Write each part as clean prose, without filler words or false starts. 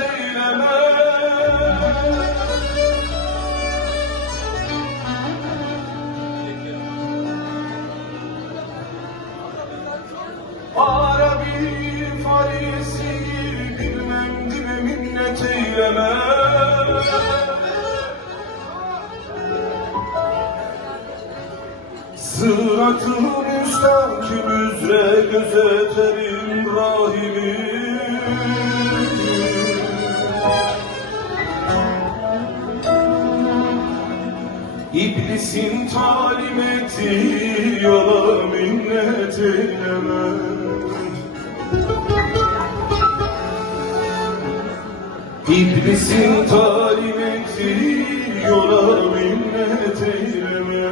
minnet eyleme. Arabi Farisi bilmem dime minnet eyleme. Sırat-ı müstakim üzere gözeterim rahimi. İblisin talim ettiği yola minnet eyleme. İblisin talim ettiği yola minnet eyleme.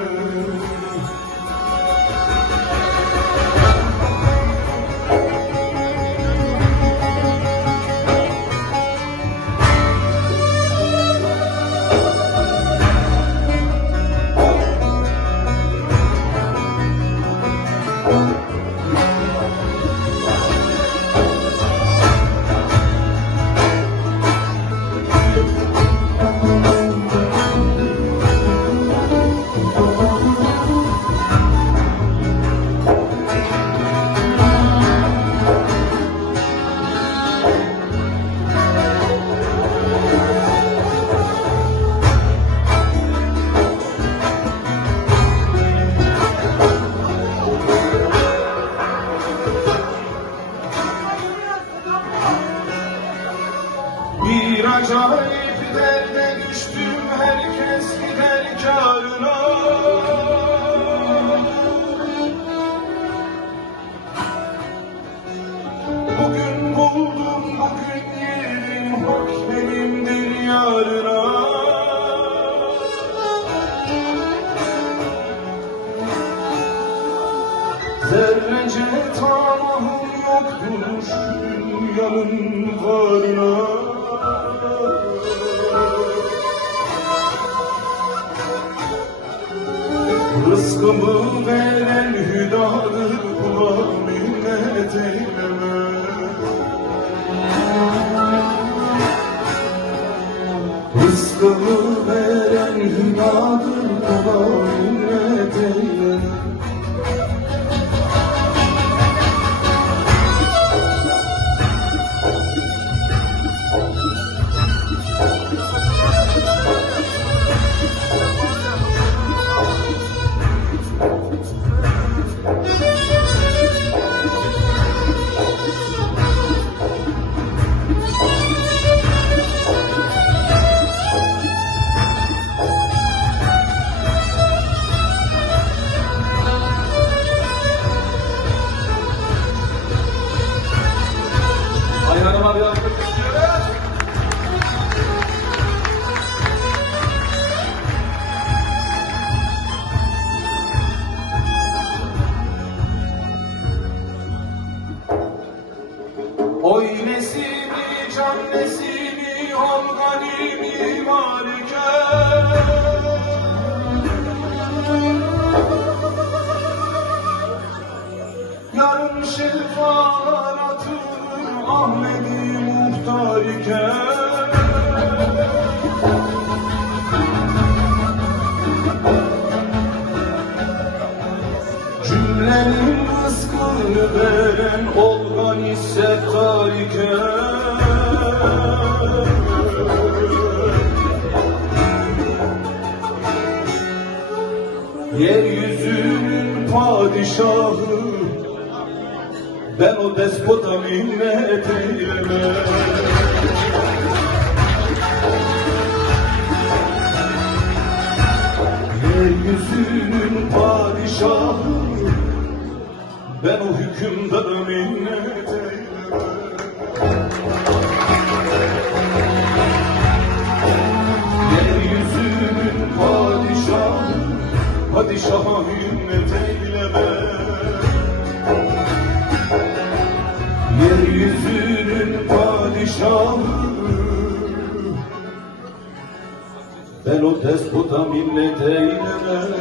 Bir acayip derde düştüm, herkes gider kârına. Bugün buldum, bugün yedim, hak benimdir yarına. Zerrece tamahım yoktur dünyanın varına. Rızkımı veren hüdadır, kula minnet eyleme. Rızkımı veren hüdadır, kula minnet eyleme. Hanıma bir alkış istiyoruz. Oy nesimi, can nesimi, ol ganimi varken. Yarın şefaatı Ahmet-i Muhtar iken. Cümlenin rızkını veren Olgan-ı Settar iken. Yeryüzünün padişahı, ben o despota minnet eyleme. Yeryüzünün padişahı, ben o hükümdara minnet eyleme. Yeryüzünün padişahı, padişaha minnet eyleme. Yeryüzünün padişahı, ben o despota minnet eyleme.